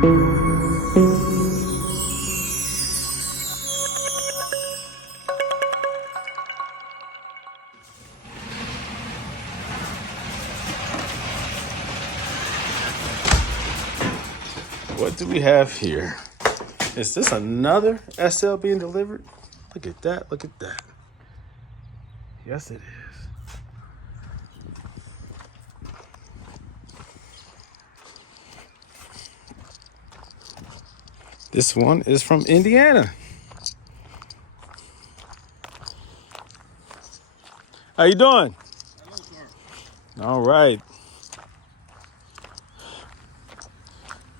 What do we have here? Is this another SL being delivered? Look at that, look at that. Yes, it is. This one is from Indiana. How you doing? Hello, sir. All right.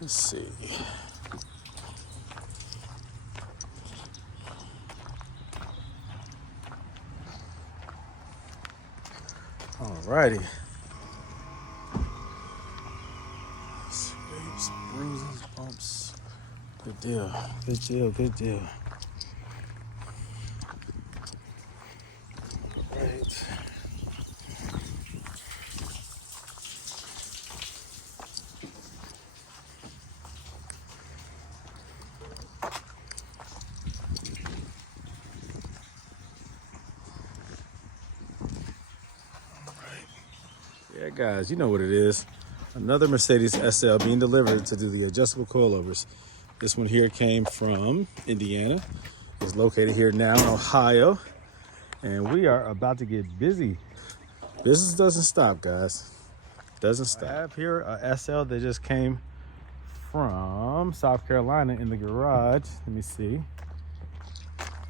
Let's see. All righty. Scrapes, bruises, bumps. Good deal. Good deal. Good deal. All right. Yeah, guys, you know what it is. Another Mercedes SL being delivered to do the adjustable coilovers. This one here came from Indiana. It's located here now in Ohio. And we are about to get busy. Business doesn't stop, guys. Doesn't stop. I have here a SL that just came from South Carolina in the garage. Let me see.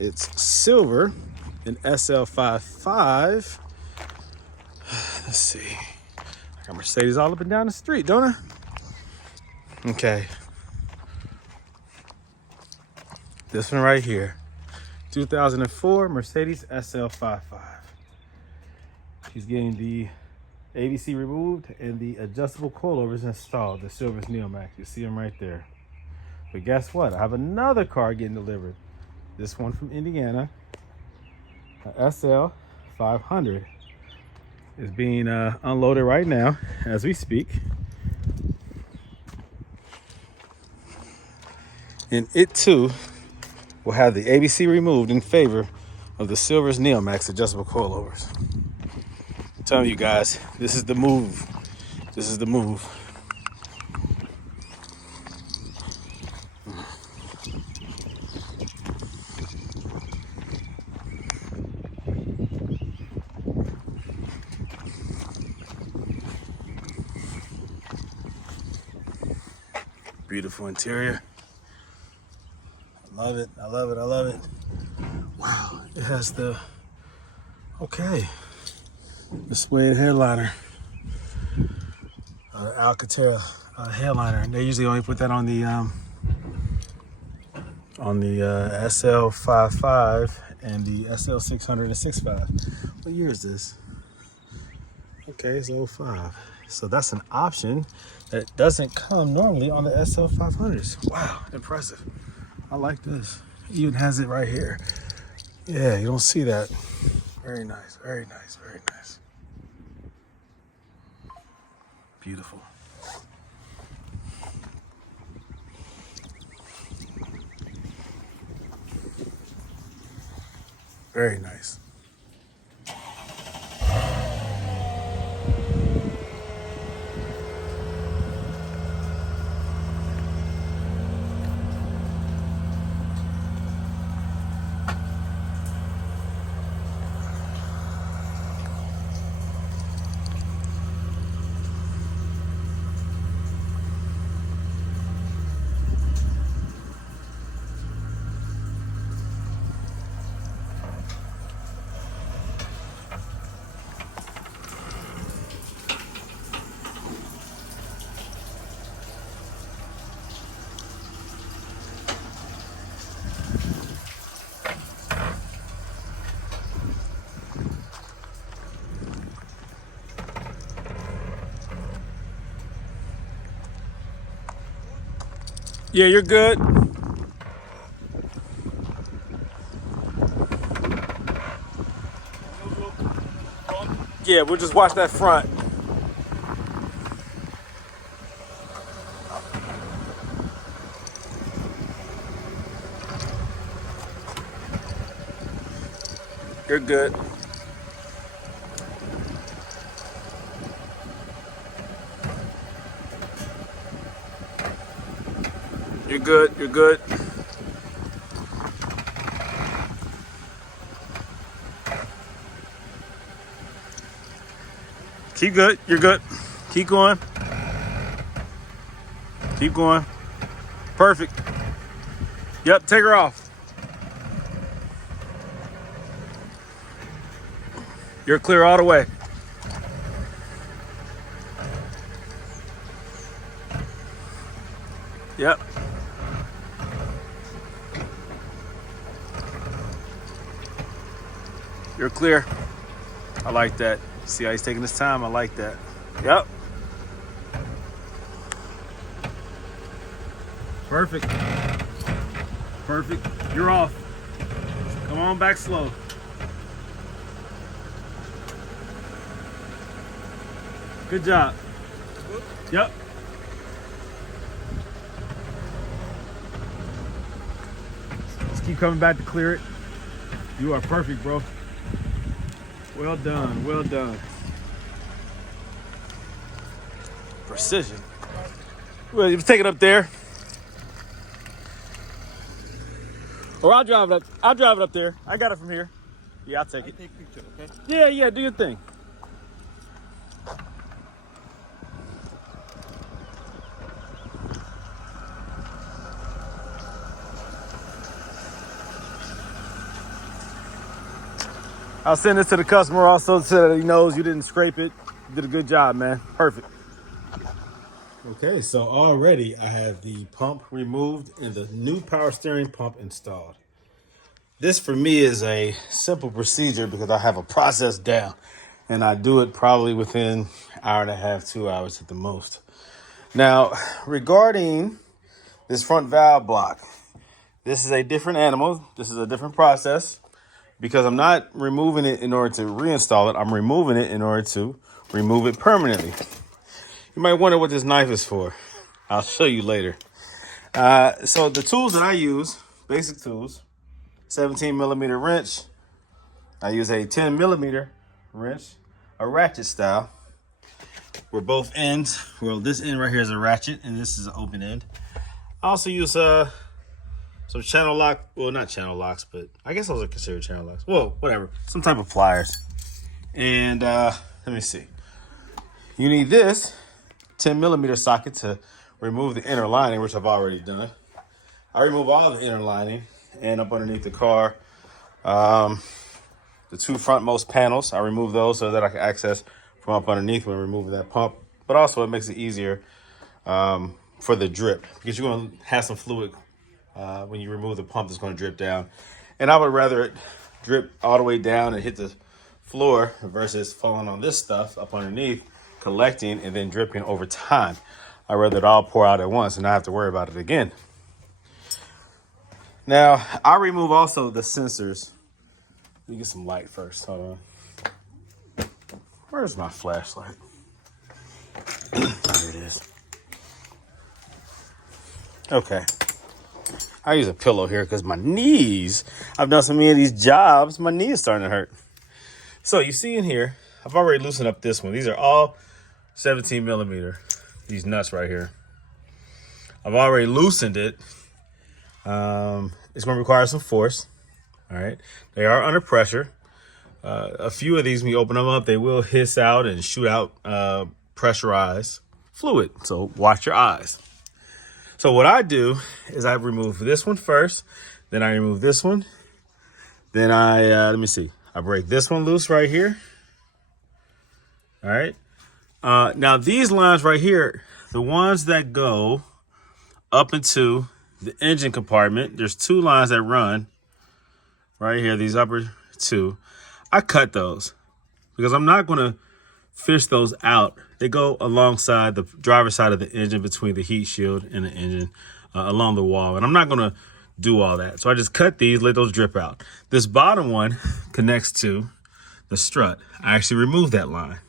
It's silver, an SL500. Let's see. I got Mercedes all up and down the street, don't I? Okay. This one right here. 2004 Mercedes SL500. She's getting the ABC removed and the adjustable coilovers installed. The silver's Neomax. You see them right there. But guess what? I have another car getting delivered. This one from Indiana. A SL500 is being unloaded right now as we speak. And it too will have the ABC removed in favor of the silver's Neomax adjustable coilovers. I'm telling you guys, this is the move. This is the move. Beautiful interior. I love it. I love it. I love it. Wow. It has the displayed headliner. Alcantara headliner. They usually only put that on the SL500 and the SL600 and 65. What year is this? Okay, it's 05. So that's an option that doesn't come normally on the SL500s. Wow, impressive. I like this. It even has it right here. Yeah, you don't see that. Very nice, very nice, very nice. Beautiful. Very nice. Yeah, you're good. Yeah, we'll just watch that front. You're good. You're good. You're good. Keep good. You're good. Keep going. Keep going. Perfect. Yep, take her off. You're clear all the way. Yep. You're clear. I like that. See how he's taking his time? I like that. Yep. Perfect. Perfect. You're off. Come on back slow. Good job. Yep. Just keep coming back to clear it. You are perfect, bro. Well done. Well done. Precision. Well, you take it up there. Or I'll drive it up. I'll drive it up there. I got it from here. Yeah, I'll take it. Take picture, okay? Yeah, do your thing. I'll send this to the customer also so that he knows you didn't scrape it. You did a good job, man. Perfect. Okay, so already I have the pump removed and the new power steering pump installed. This for me is a simple procedure because I have a process down and I do it probably within an hour and a half, 2 hours at the most. Now, regarding this front valve block, this is a different animal. This is a different process because I'm not removing it in order to reinstall it. I'm removing it in order to remove it permanently. You might wonder what this knife is for. I'll show you later. So the tools that I use, basic tools, 17 millimeter wrench. I use a 10 millimeter wrench, a ratchet style, where both ends, well, this end right here is a ratchet and this is an open end. I also use some channel lock, well, not channel locks, but I guess those are considered channel locks. Well, whatever, some type of pliers. And let me see. You need this 10 millimeter socket to remove the inner lining, which I've already done. I remove all the inner lining and up underneath the car, the two frontmost panels, I remove those so that I can access from up underneath when removing that pump. But also it makes it easier for the drip because you're going to have some fluid when you remove the pump that's going to drip down. And I would rather it drip all the way down and hit the floor versus falling on this stuff up underneath, collecting and then dripping over time. I'd rather it all pour out at once and not have to worry about it again. Now, I remove also the sensors. Let me get some light first. Hold on. Where's my flashlight? There it is. Okay. I use a pillow here because my knees, I've done so many of these jobs, my knee is starting to hurt. So you see in here, I've already loosened up this one. These are all 17 millimeter, these nuts right here. I've already loosened it. It's going to require some force. All right. They are under pressure. A few of these, when you open them up, they will hiss out and shoot out pressurized fluid. So watch your eyes. So what I do is I remove this one first, then I remove this one. Then let me see. I break this one loose right here. All right. Now these lines right here, the ones that go up into the engine compartment, there's two lines that run right here, these upper two. I cut those because I'm not going to fish those out. They go alongside the driver's side of the engine between the heat shield and the engine along the wall. And I'm not going to do all that. So I just cut these, let those drip out. This bottom one connects to the strut. I actually remove that line.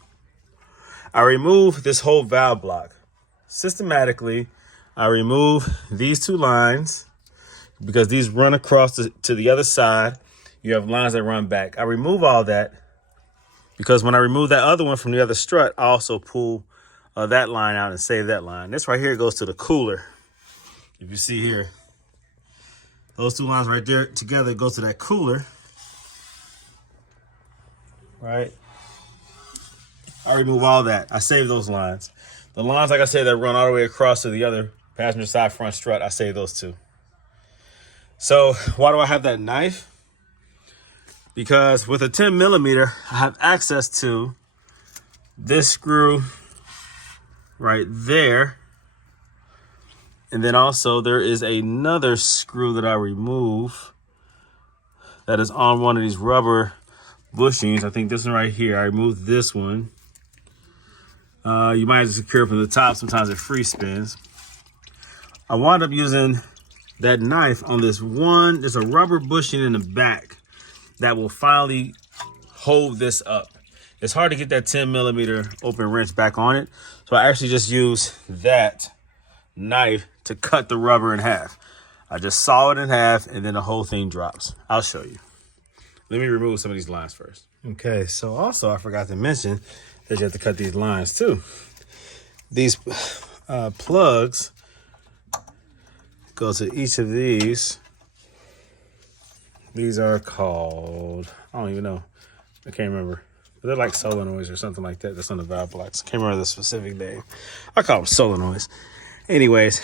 I remove this whole valve block. Systematically, I remove these two lines because these run across to the other side you have lines that run back. I remove all that because when I remove that other one from the other strut, I also pull that line out and save that line. This right here goes to the cooler. If you see here, those two lines right there together go to that cooler, right? I remove all that. I save those lines. The lines, like I said, that run all the way across to the other passenger side front strut, I save those too. So why do I have that knife? Because with a 10 millimeter, I have access to this screw right there. And then also there is another screw that I remove that is on one of these rubber bushings. I think this one right here. I removed this one. You might have to secure it from the top. Sometimes it free spins. I wound up using that knife on this one. There's a rubber bushing in the back that will finally hold this up. It's hard to get that 10 millimeter open wrench back on it. So I actually just use that knife to cut the rubber in half. I just saw it in half and then the whole thing drops. I'll show you. Let me remove some of these lines first. Okay, so also I forgot to mention that you have to cut these lines too. These plugs go to each of these. These are called, I don't even know. I can't remember. But they're like solenoids or something like that. That's on the valve blocks. I can't remember the specific name. I call them solenoids. Anyways,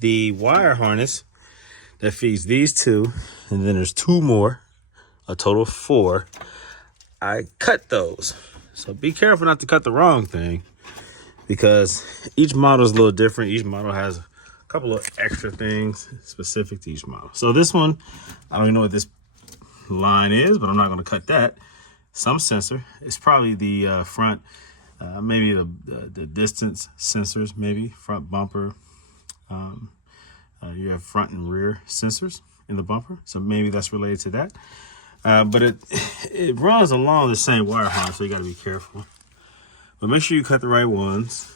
the wire harness that feeds these two, and then there's two more, a total of 4. I cut those. So be careful not to cut the wrong thing because each model is a little different. Each model has a couple of extra things specific to each model. So this one, I don't even know what this line is, but I'm not going to cut that. Some sensor. It's probably the front, maybe the distance sensors, maybe front bumper. You have front and rear sensors in the bumper, so maybe that's related to that. But it runs along the same wire harness, so you got to be careful. But make sure you cut the right ones.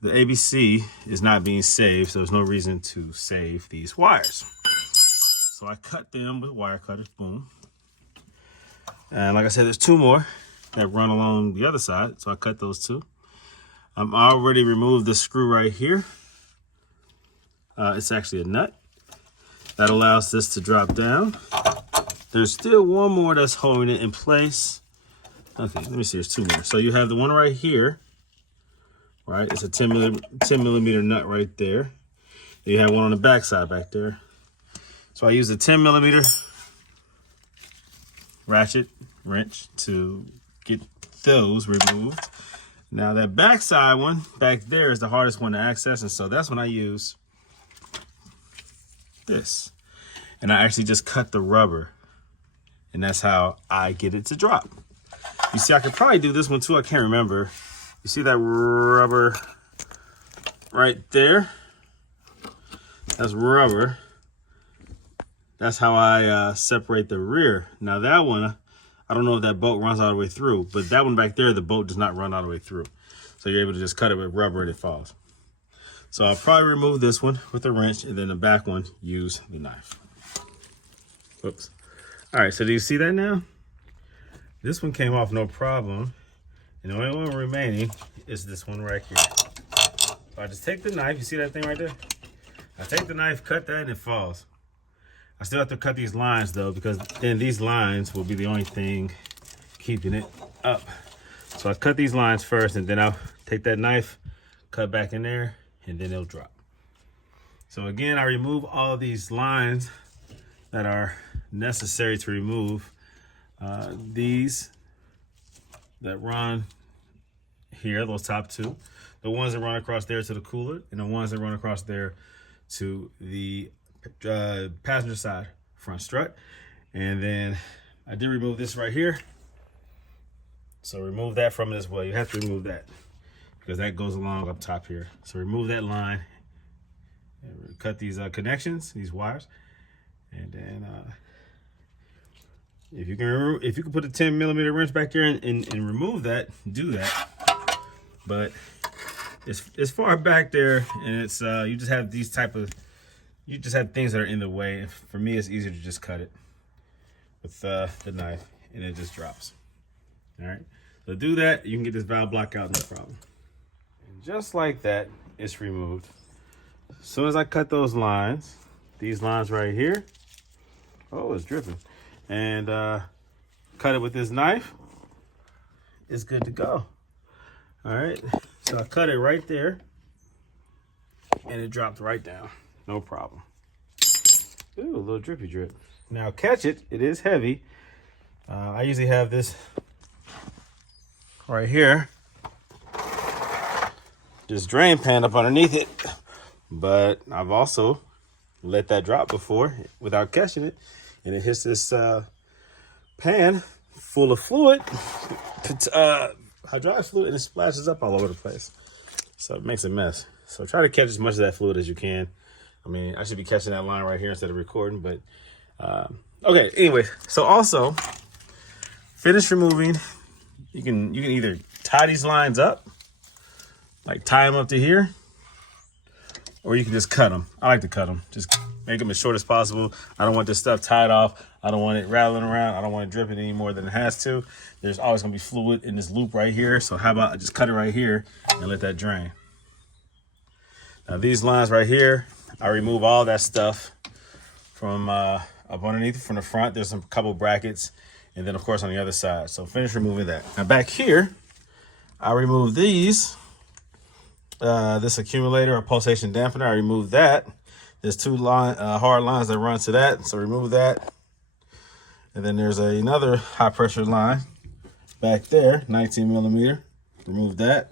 The ABC is not being saved, so there's no reason to save these wires. So I cut them with wire cutters, boom. And like I said, there's 2 more that run along the other side, so I cut those 2. I already removed the screw right here. It's actually a nut that allows this to drop down. There's still one more that's holding it in place. Okay, let me see, there's 2 more. So you have the one right here, right? It's a 10 millimeter nut right there. You have one on the back side back there. So I use a 10 millimeter ratchet wrench to get those removed. Now that back side one back there is the hardest one to access, and so that's when I use this. And I actually just cut the rubber, and that's how I get it to drop. You see, I could probably do this one too. I can't remember. You see that rubber right there? That's rubber. That's how I separate the rear. Now that one, I don't know if that bolt runs all the way through, but that one back there, the bolt does not run all the way through. So you're able to just cut it with rubber and it falls. So I'll probably remove this one with a wrench, and then the back one, use the knife. Whoops. All right, so do you see that now? This one came off no problem. And the only one remaining is this one right here. So I just take the knife, you see that thing right there? I take the knife, cut that, and it falls. I still have to cut these lines though, because then these lines will be the only thing keeping it up. So I cut these lines first, and then I'll take that knife, cut back in there, and then it'll drop. So again, I remove all these lines that are necessary to remove. These that run here, those top 2, the ones that run across there to the cooler, and the ones that run across there to the passenger side front strut. And then I did remove this right here, so remove that from it as well. You have to remove that because that goes along up top here. So remove that line and cut these connections, these wires, and then if you can put a 10 millimeter wrench back here and remove that, do that. But it's far back there, and it's you just have these type of, you just have things that are in the way. For me, it's easier to just cut it. with the knife, and it just drops. All right, so do that, you can get this valve block out, no problem. And just like that, it's removed. As soon as I cut those lines, these lines right here, oh, it's dripping, and cut it with this knife, it's good to go. All right, so I cut it right there, and it dropped right down, no problem. Ooh, a little drippy drip. Now catch it, it is heavy. I usually have this right here, this drain pan up underneath it, but I've also let that drop before without catching it, and it hits this pan full of fluid, hydraulic fluid, and it splashes up all over the place. So it makes a mess. So try to catch as much of that fluid as you can. I mean, I should be catching that line right here instead of recording, but okay, anyway. So also, finish removing. You can either tie these lines up, like tie them up to here, or you can just cut them. I like to cut them. Just make them as short as possible. I don't want this stuff tied off. I don't want it rattling around. I don't want it dripping any more than it has to. There's always gonna be fluid in this loop right here. So how about I just cut it right here and let that drain. Now these lines right here, I remove all that stuff from up underneath from the front. There's a couple brackets, and then of course on the other side. So finish removing that. Now back here, I remove these. This accumulator or pulsation dampener, I removed that. There's two hard lines that run to that, so remove that. And then there's another high pressure line back there, 19 millimeter. Remove that.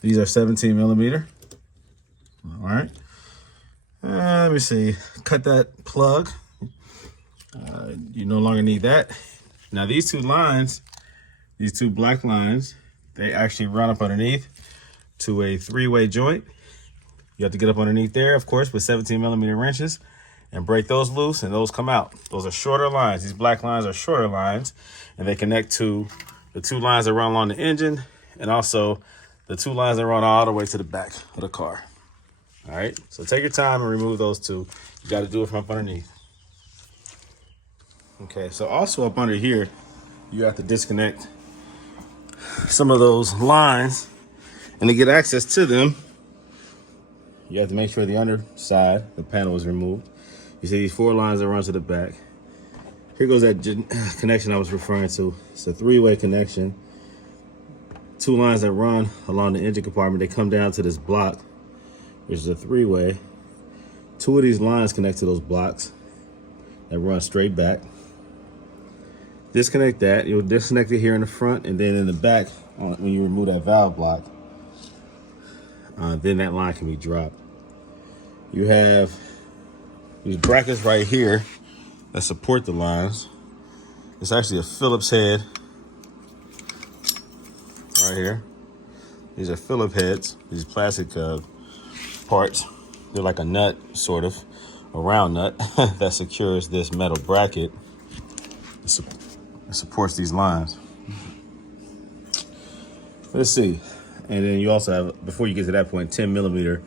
These are 17 millimeter. All right. Let me see. Cut that plug. You no longer need that. Now these two lines, these two black lines, they actually run up underneath to a three-way joint. You have to get up underneath there, of course, with 17 millimeter wrenches and break those loose, and those come out. Those are shorter lines. These black lines are shorter lines, and they connect to the two lines that run along the engine, and also the two lines that run all the way to the back of the car. All right, so take your time and remove those two. You got to do it from up underneath. Okay, so also up under here, you have to disconnect some of those lines, and to get access to them, you have to make sure the underside, the panel, is removed. You see these four lines that run to the back. Here goes that connection I was referring to. It's a three-way connection. Two lines that run along the engine compartment, they come down to this block, which is a three-way. Two of these lines connect to those blocks that run straight back. Disconnect that. You'll disconnect it here in the front, and then in the back, when you remove that valve block, then that line can be dropped. You have these brackets right here that support the lines. It's actually a Phillips head right here. These are Phillips heads, these plastic parts. They're like a nut, sort of, a round nut that secures this metal bracket. It supports these lines. Let's see. And then you also have, before you get to that point, 10 millimeter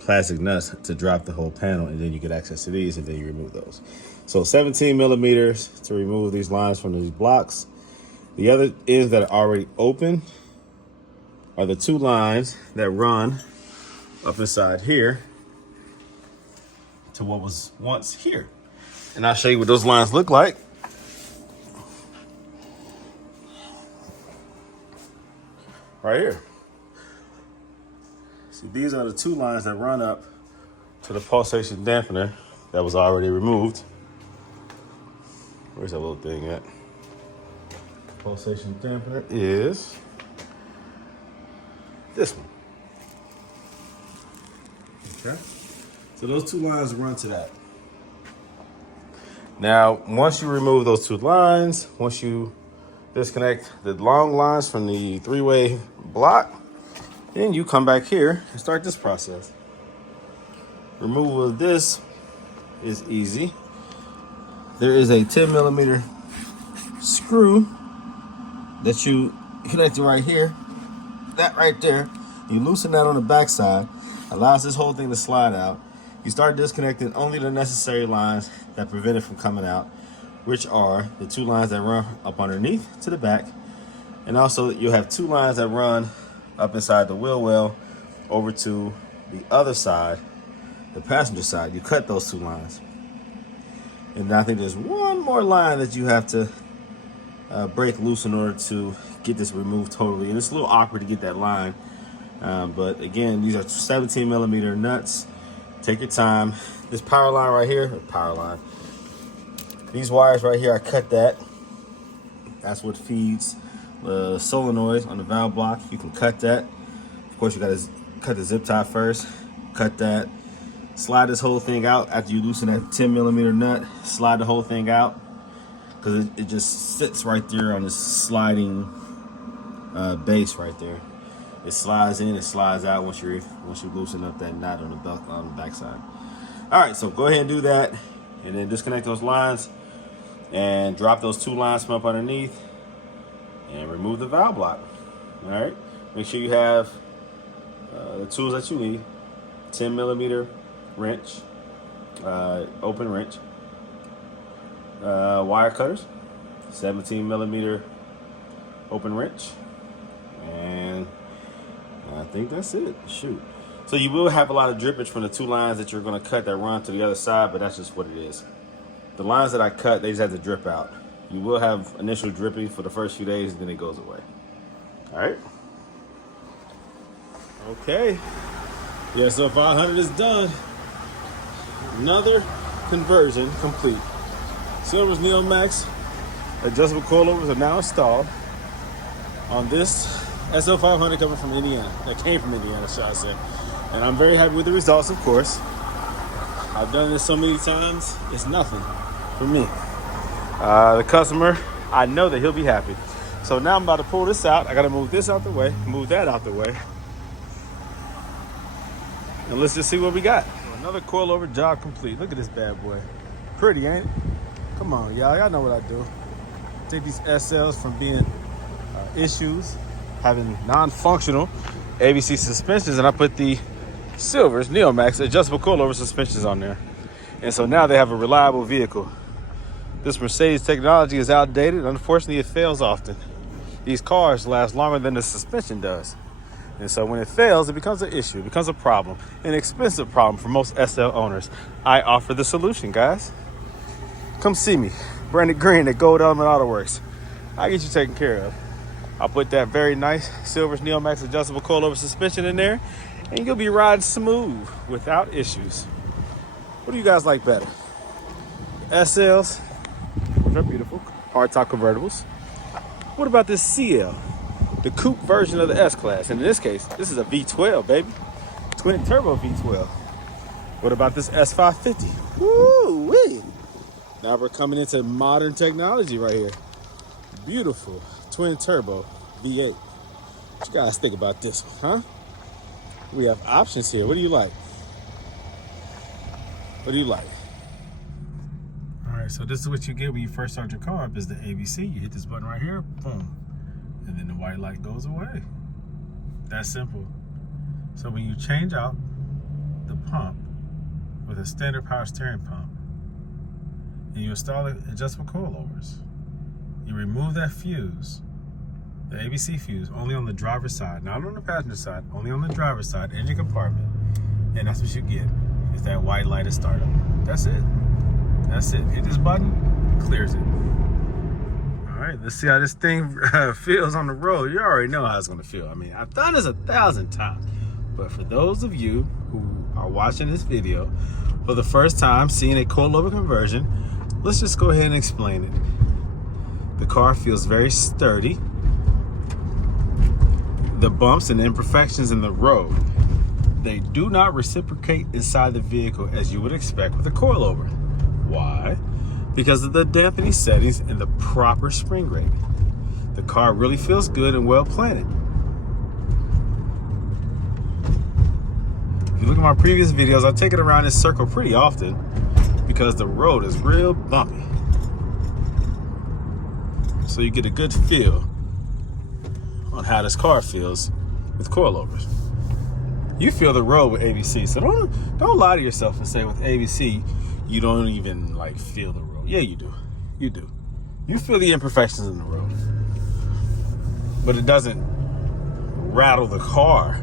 plastic nuts to drop the whole panel, and then you get access to these, and then you remove those. So 17 millimeters to remove these lines from these blocks. The other ends that are already open are the two lines that run up inside here to what was once here. And I'll show you what those lines look like. Right here. See, these are the two lines that run up to the pulsation dampener that was already removed. Where's that little thing at? Pulsation dampener is this one. Okay. So those two lines run to that. Now, once you remove those two lines, once you disconnect the long lines from the three-way block, then you come back here and start this process. Removal of this is easy. There is a 10 millimeter screw that you connect right here. That right there, you loosen that on the back side, allows this whole thing to slide out. You start disconnecting only the necessary lines that prevent it from coming out. which are the two lines that run up underneath to the back. And also you'll have two lines that run up inside the wheel well over to the other side, the passenger side. You cut those two lines. And I think there's one more line that you have to break loose in order to get this removed totally. And it's a little awkward to get that line. But again, these are 17 millimeter nuts. Take your time. This power line right here, these wires right here, I cut that. That's what feeds the solenoid on the valve block. You can cut that. Of course, you gotta cut the zip tie first. Cut that. Slide this whole thing out after you loosen that 10 millimeter nut. Slide the whole thing out because it just sits right there on this sliding base right there. It slides in, it slides out once you loosen up that nut on the back side. All right, so go ahead and do that, and then disconnect those lines and drop those two lines from up underneath and remove the valve block. All right, make sure you have the tools that you need: 10 millimeter wrench, open wrench, wire cutters, 17 millimeter open wrench, and I think that's it. Shoot. So you will have a lot of drippage from the two lines that you're going to cut that run to the other side, but that's just what it is. The lines that I cut, they just have to drip out. You will have initial dripping for the first few days, and then it goes away. All right. Okay. The SL500 is done. Another conversion complete. Silver's Neomax adjustable coilovers are now installed on this SL500 coming from Indiana. That came from Indiana, shall I say. And I'm very happy with the results, of course. I've done this so many times, it's nothing for me. The customer, I know that he'll be happy. So now I'm about to pull this out. I gotta move this out the way, move that out the way. And let's just see what we got. Another coilover job complete. Look at this bad boy. Pretty, ain't it? Come on, y'all. Y'all know what I do. Take these SLs from being issues, having non-functional ABC suspensions, and I put the Silver's Neomax adjustable coilover suspensions on there. And so now they have a reliable vehicle. This Mercedes technology is outdated, and unfortunately it fails often. These cars last longer than the suspension does. And so when it fails, it becomes an issue, it becomes a problem, an expensive problem for most SL owners. I offer the solution, guys. Come see me, Brandon Green at Goldelementautoworks. I'll get you taken care of. I'll put that very nice Silver's Neomax adjustable coilover suspension in there, and you'll be riding smooth without issues. What do you guys like better? SLs, which are beautiful, hardtop convertibles. What about this CL, the coupe version of the S-Class? And in this case, this is a V12, baby. Twin turbo V12. What about this S550? Woo-wee! Now we're coming into modern technology right here. Beautiful twin turbo V8. What you guys think about this one, huh? We have options here. What do you like? What do you like? All right, so this is what you get when you first start your car up is the ABC. You hit this button right here, boom. And then the white light goes away. That's simple. So when you change out the pump with a standard power steering pump and you install adjustable coilovers, you remove that fuse, the ABC fuse, only on the driver's side, not on the passenger side, only on the driver's side, engine compartment. And that's what you get, is that white light at startup. That's it. That's it. Hit this button, clears it. All right, let's see how this thing feels on the road. You already know how it's gonna feel. I mean, I've done this 1,000 times. But for those of you who are watching this video for the first time, seeing a coilover conversion, let's just go ahead and explain it. The car feels very sturdy. The bumps and imperfections in the road, they do not reciprocate inside the vehicle as you would expect with a coilover. Why? Because of the dampening settings and the proper spring rating. The car really feels good and well planted. If you look at my previous videos, I take it around this circle pretty often because the road is real bumpy. So you get a good feel on how this car feels with coilovers. You feel the road with ABC, so don't lie to yourself and say with ABC you don't even like feel the road. Yeah, you do. You do. You feel the imperfections in the road. But it doesn't rattle the car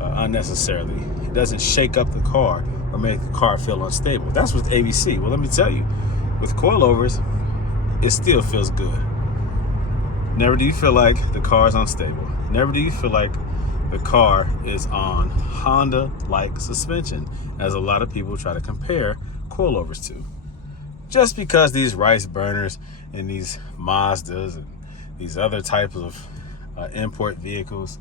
unnecessarily. It doesn't shake up the car or make the car feel unstable. That's with ABC. Well, let me tell you, with coilovers, it still feels good. Never do you feel like the car is unstable. Never do you feel like the car is on Honda-like suspension, as a lot of people try to compare coilovers to. Just because these rice burners and these Mazdas and these other types of import vehicles,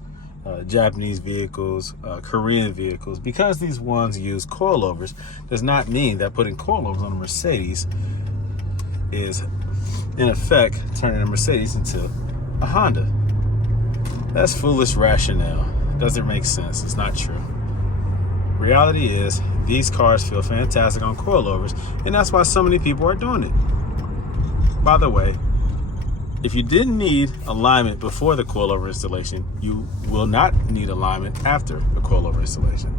Japanese vehicles, Korean vehicles, because these ones use coilovers, does not mean that putting coilovers on a Mercedes is, in effect, turning a Mercedes into a Honda. That's foolish rationale. Doesn't make sense. It's not true. Reality is, these cars feel fantastic on coilovers, and that's why so many people are doing it. By the way, if you didn't need alignment before the coilover installation, you will not need alignment after the coilover installation.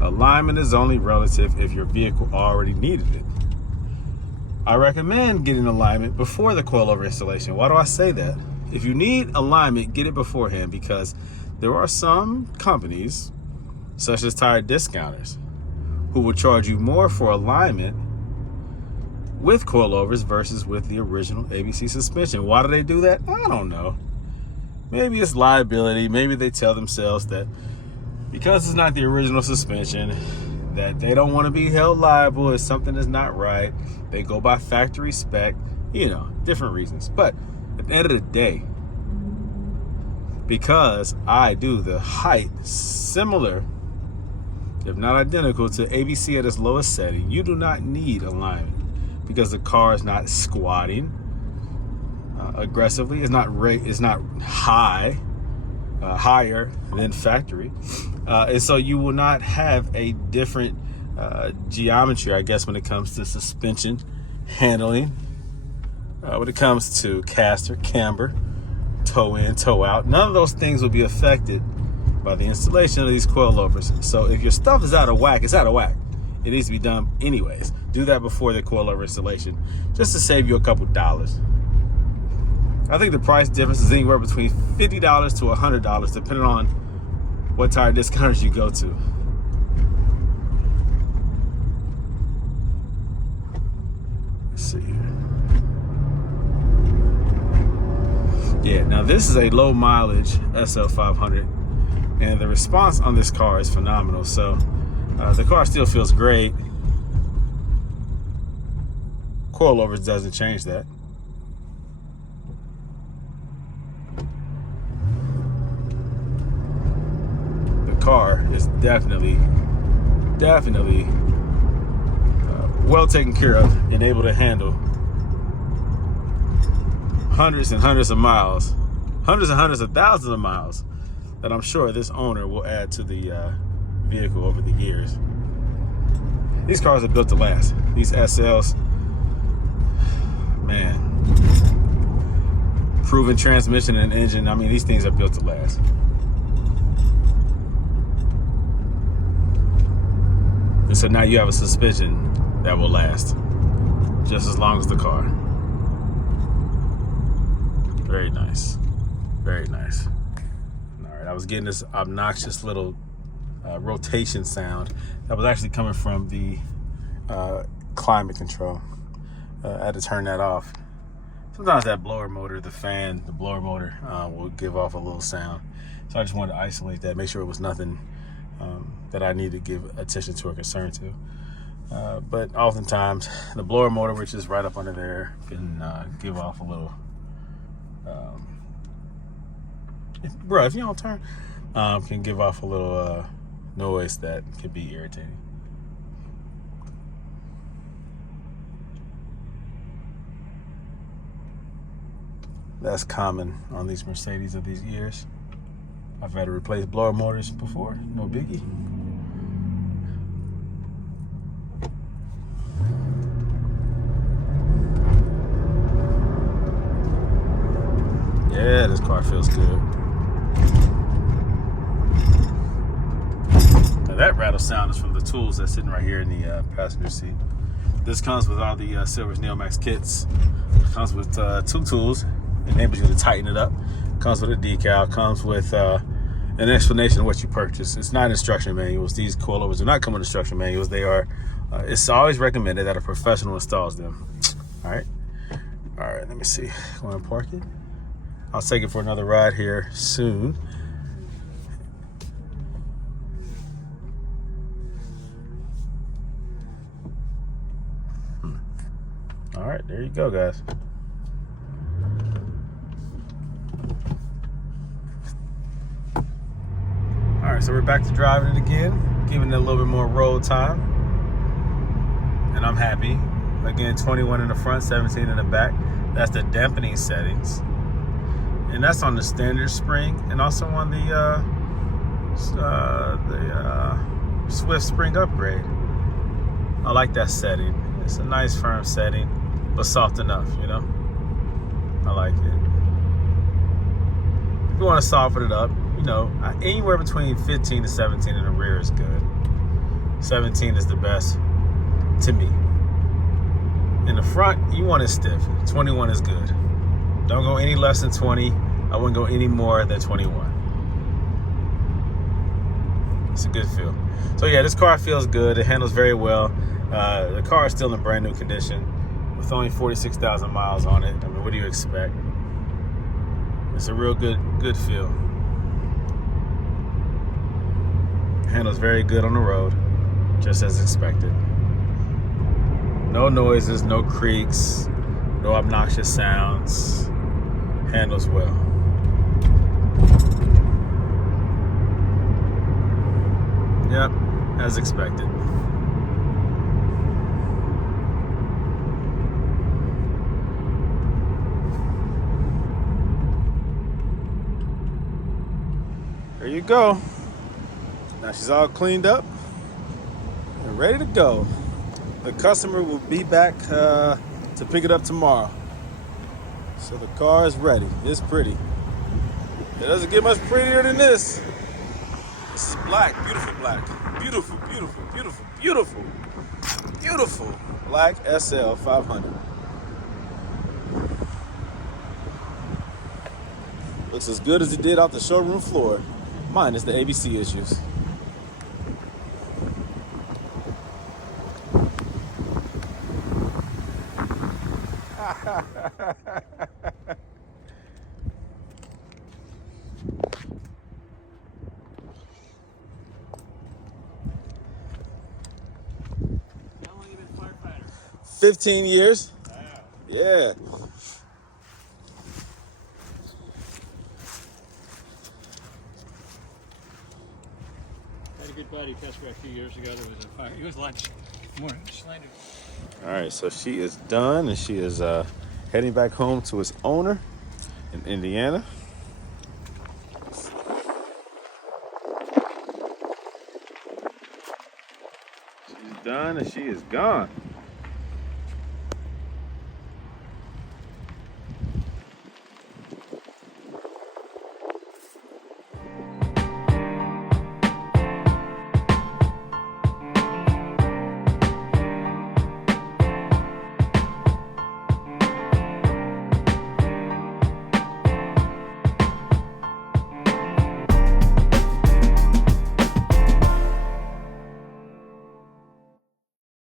Alignment is only relative if your vehicle already needed it. I recommend getting alignment before the coilover installation. Why do I say that? If you need alignment, get it beforehand, because there are some companies, such as tire discounters, who will charge you more for alignment with coilovers versus with the original ABC suspension. Why do they do that? I don't know. Maybe it's liability. Maybe they tell themselves that because it's not the original suspension, that they don't want to be held liable if something is not right. They go by factory spec, different reasons. But at the end of the day, because I do the height similar, if not identical, to ABC at its lowest setting, you do not need alignment, because the car is not squatting aggressively. It's not higher than factory, and so you will not have a different geometry, I guess, when it comes to suspension handling, when it comes to caster, camber, toe in, toe out. None of those things will be affected by the installation of these coilovers. So if your stuff is out of whack, it's out of whack. It needs to be done anyways. Do that before the coilover installation, just to save you a couple dollars. I think the price difference is anywhere between $50 to $100, depending on what tire discounters you go to. Let's see here. Yeah, now this is a low mileage SL500, and the response on this car is phenomenal. So the car still feels great. Coilovers doesn't change that. The car is definitely well taken care of and able to handle hundreds and hundreds of miles, hundreds and hundreds of thousands of miles that I'm sure this owner will add to the vehicle over the years. These cars are built to last. These SLs, man, proven transmission and engine. I mean, these things are built to last. And so now you have a suspension that will last just as long as the car. Very nice. Very nice. All right, I was getting this obnoxious little rotation sound that was actually coming from the climate control. I had to turn that off. Sometimes that blower motor, the blower motor will give off a little sound. So I just wanted to isolate that, make sure it was nothing that I need to give attention to or concern to. But oftentimes the blower motor, which is right up under there, can give off a little, if you don't turn, can give off a little noise that can be irritating. That's common on these Mercedes of these years. I've had to replace blower motors before, no biggie. Yeah, this car feels good. Now that rattle sound is from the tools that's sitting right here in the passenger seat. This comes with all the Silver's Neomax kits. It comes with 2 tools, enables you to tighten it up. Comes with a decal. Comes with an explanation of what you purchase. It's not instruction manuals. These coilovers do not come with instruction manuals. They are. It's always recommended that a professional installs them. All right. Let me see. Go and park it. I'll take it for another ride here soon. All right, there you go, guys. All right, so we're back to driving it again, giving it a little bit more road time, and I'm happy. Again, 21 in the front, 17 in the back. That's the dampening settings, and that's on the standard spring, and also on the Swift spring upgrade. I like that setting. It's a nice firm setting, but soft enough, you know. I like it. If you want to soften it up, you know, anywhere between 15 to 17 in the rear is good. 17 is the best to me. In the front, you want it stiff. 21 is good. Don't go any less than 20. I wouldn't go any more than 21. It's a good feel. So yeah, this car feels good. It handles very well. The car is still in brand new condition with only 46,000 miles on it. I mean, what do you expect? It's a real good feel. Handles very good on the road, just as expected. No noises, no creaks, no obnoxious sounds. Handles well. Yep, as expected. There you go. Now she's all cleaned up and ready to go. The customer will be back to pick it up tomorrow. So the car is ready. It's pretty. It doesn't get much prettier than this. This is black, beautiful black. Beautiful, beautiful, beautiful, beautiful, beautiful black SL500. Looks as good as it did off the showroom floor, minus the ABC issues. How long have you been a firefighter? 15 years. Wow. Yeah. Had a good buddy test me a few years ago. There was a fire. He was lunch. Morning. All right, so she is done, and she is heading back home to its owner in Indiana. She's done, and she is gone.